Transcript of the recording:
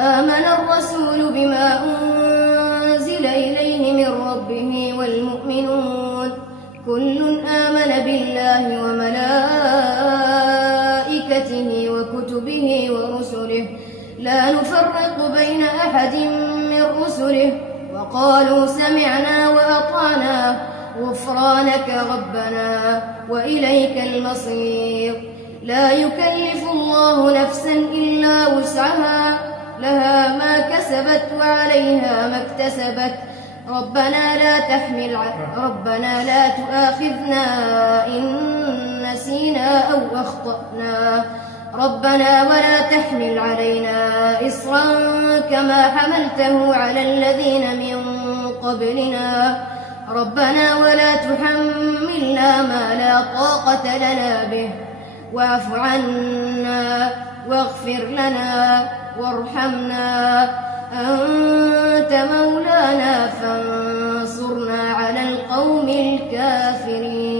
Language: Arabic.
آمن الرسول بما أنزل إليه من ربه والمؤمنون كل آمن بالله وملائكته وكتبه ورسله لا نفرق بين أحد من رسله وقالوا سمعنا وأطعنا غفرانك ربنا وإليك المصير. لا يكلف الله نفسا إلا وسعها لها ما كسبت وعليها ما اكتسبت. ربنا لا تؤاخذنا إن نسينا أو أخطأنا ربنا ولا تحمل علينا إصرا كما حملته على الذين من قبلنا ربنا ولا تحملنا ما لا طاقة لنا به واعف عنا واغفر لنا وارحمنا أنت مولانا فانصرنا على القوم الكافرين.